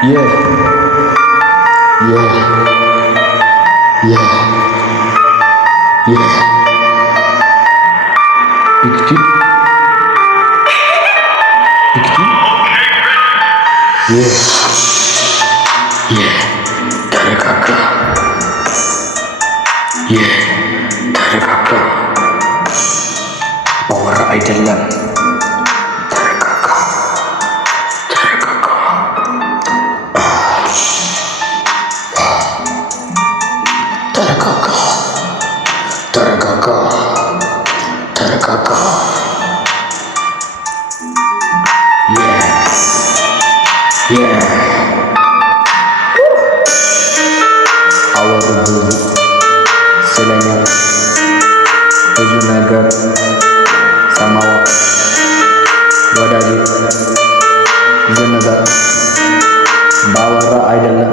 Yeah, yeah, yeah, yeah. Picture, picture. Yeah, yeah. Dari kakak. Yeah, dari kakak. Power አይደለም. dari kakak, dari kakak. dari kakak, dari kakak, dari kakak. Yeah, yeah. አወሩ ብዙ ስለኛ ብዙ ነገር ሰማዋ ወዳጄ ዝም በል ባወራ አይደለም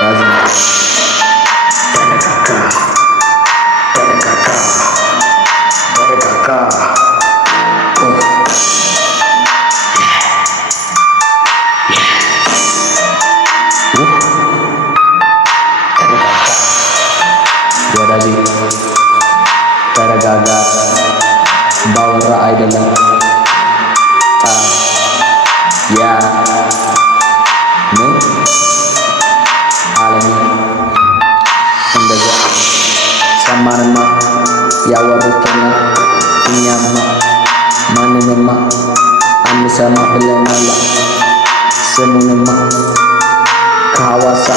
ያዝና ተረጋጋ ተረጋጋ ተረጋጋ ወዳጄ ተረጋጋ ባወራ አይደለም ያ ምን አለኝ እንደዛ ሰማንማ ያወሩትና እኛማ ማንንማ አንሰማ ብለናላ ስሙንማ ከሐዋሳ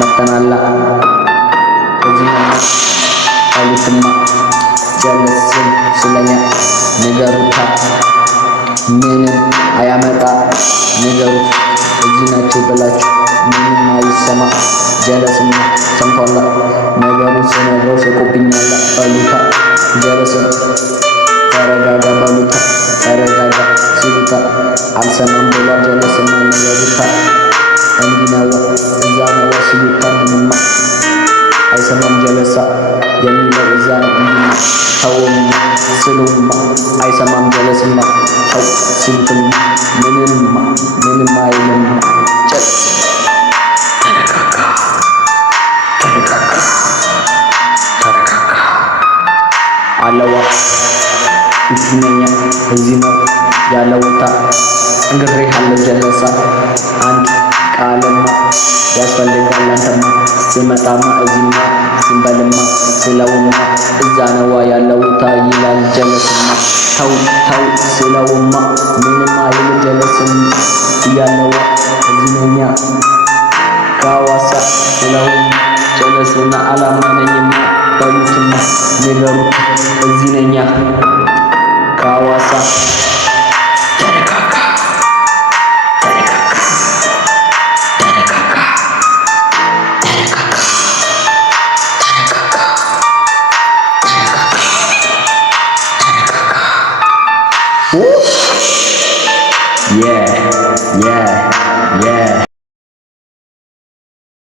መተናላ እዚህማ አሉትማ ጀለስን ስለኛ ንገሩታ ምንም አያመጣ ንገሩት እዚህ ናቸው ብላችሁ ምንም አይሰማ ጀለስማ ሰምቷላ ነገሩን ስነግረው ስቆብኛላ በሉታ ጀለስን ተረጋጋ በሉታ ተረጋጋ ሲሉታ አልሰማም ብሏል ጀለስማ ንገሩታ እንዲነዋ እዛ ነዋ ሲሉታ ምንማ አይሰማም ጀለሳ የሚለው እዛ ነው እንዲማ ተውማ ስሉማ አይሰማም ጀለስማ ተው ሲሉትማ ምንም አይልማ ጨት ተረጋጋ ተረጋጋ ተረጋጋ አለዋ እዚህነኛ እዚህ ነው ያለውታ እንግሬሃለሁ ጀለሳ አንድ ቃልማ ያስፈልጋል አንተማ ስመጣማ እዚህማ ሲንበልማ ስለውማ እዛ ነዋ ያለውታ ይላል ጀለስማ ተው ስለውማ ምንም አይል ጀለስም እያለዋ እዚህነኛ ከሐዋሳ ስለውማ ጀለስና አላማነኝማ በሉትማ ንገሩት እዚህነኛ ከሐዋሳ ተረጋጋ ተረጋጋ ተረጋጋ ተረጋጋ ተረጋጋ ተረጋጋ Yeah, yeah, yeah.